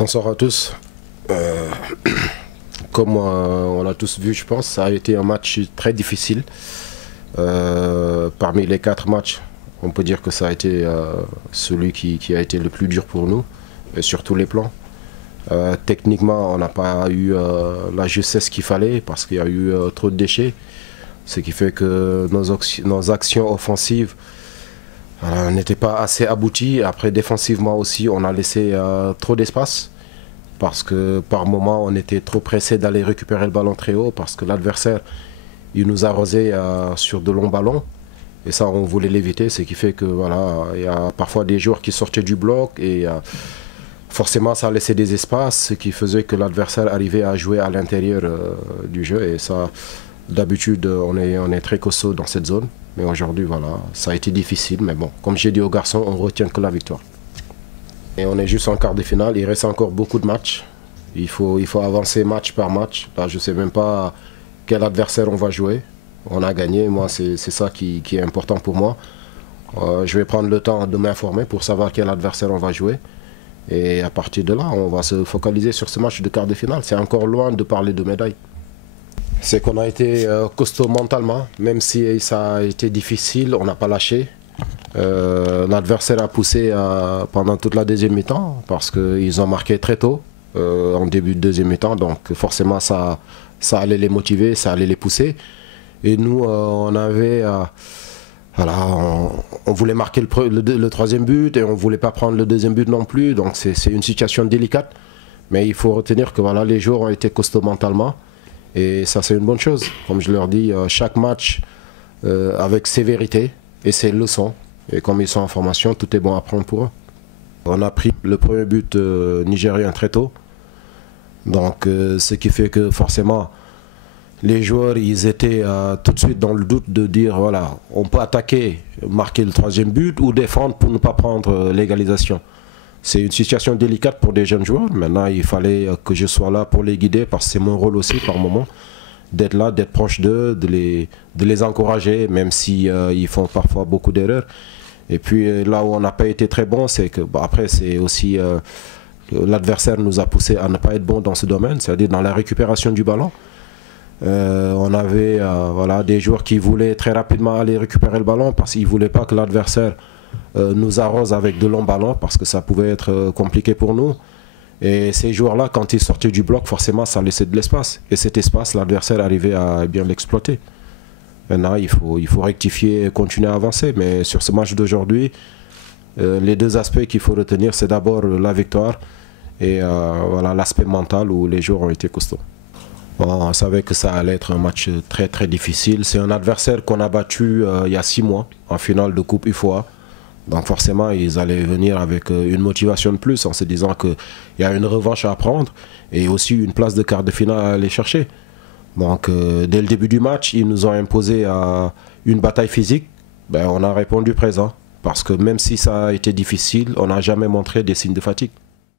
Bonsoir à tous. Comme on a tous vu, je pense, ça a été un match très difficile. Parmi les 4 matchs, on peut dire que ça a été celui qui a été le plus dur pour nous, et sur tous les plans. Techniquement, on n'a pas eu la justesse qu'il fallait parce qu'il y a eu trop de déchets, ce qui fait que nos actions offensives n'étaient pas assez abouties. Après, défensivement aussi, on a laissé trop d'espace parce que par moment, on était trop pressé d'aller récupérer le ballon très haut parce que l'adversaire, il nous arrosait sur de longs ballons. Et ça, on voulait l'éviter, ce qui fait que voilà, il y a parfois des joueurs qui sortaient du bloc et forcément, ça laissait des espaces, ce qui faisait que l'adversaire arrivait à jouer à l'intérieur du jeu. Et ça, d'habitude, on est très costaud dans cette zone. Mais aujourd'hui, voilà, ça a été difficile. Mais bon, comme j'ai dit aux garçons, on retient que la victoire. Et on est juste en quart de finale. Il reste encore beaucoup de matchs. Il faut avancer match par match. Là, je ne sais même pas quel adversaire on va jouer. On a gagné. Moi, c'est ça qui est important pour moi. Je vais prendre le temps de m'informer pour savoir quel adversaire on va jouer. Et à partir de là, on va se focaliser sur ce match de quart de finale. C'est encore loin de parler de médaille. C'est qu'on a été costaud mentalement, même si ça a été difficile, on n'a pas lâché. L'adversaire a poussé pendant toute la deuxième mi-temps parce qu'ils ont marqué très tôt en début de deuxième mi-temps. Donc forcément, ça allait les motiver, ça allait les pousser. Et nous, on avait... Voilà, on voulait marquer le troisième but et on ne voulait pas prendre le deuxième but non plus. Donc c'est une situation délicate. Mais il faut retenir que voilà, les joueurs ont été costauds mentalement. Et ça, c'est une bonne chose. Comme je leur dis, chaque match avec sévérité et ses leçons. Et comme ils sont en formation, tout est bon à prendre pour eux. On a pris le premier but nigérien très tôt. Donc ce qui fait que forcément... Les joueurs, ils étaient tout de suite dans le doute de dire, voilà, on peut attaquer, marquer le troisième but ou défendre pour ne pas prendre l'égalisation. C'est une situation délicate pour des jeunes joueurs. Maintenant, il fallait que je sois là pour les guider parce que c'est mon rôle aussi par moment d'être là, d'être proche d'eux, de les encourager, même si ils font parfois beaucoup d'erreurs. Et puis là où on n'a pas été très bon, c'est que après, c'est aussi l'adversaire nous a poussé à ne pas être bon dans ce domaine, c'est-à-dire dans la récupération du ballon. On avait voilà, des joueurs qui voulaient très rapidement aller récupérer le ballon parce qu'ils ne voulaient pas que l'adversaire nous arrose avec de longs ballons parce que ça pouvait être compliqué pour nous. Et ces joueurs-là, quand ils sortaient du bloc, forcément, ça laissait de l'espace. Et cet espace, l'adversaire arrivait à bien l'exploiter. Maintenant, il faut rectifier et continuer à avancer. Mais sur ce match d'aujourd'hui, les deux aspects qu'il faut retenir, c'est d'abord la victoire et voilà, l'aspect mental où les joueurs ont été costauds. On savait que ça allait être un match très très difficile. C'est un adversaire qu'on a battu il y a 6 mois en finale de Coupe UFOA. Donc forcément, ils allaient venir avec une motivation de plus en se disant qu'il y a une revanche à prendre et aussi une place de quart de finale à aller chercher. Donc dès le début du match, ils nous ont imposé une bataille physique. Ben, on a répondu présent parce que même si ça a été difficile, on n'a jamais montré des signes de fatigue.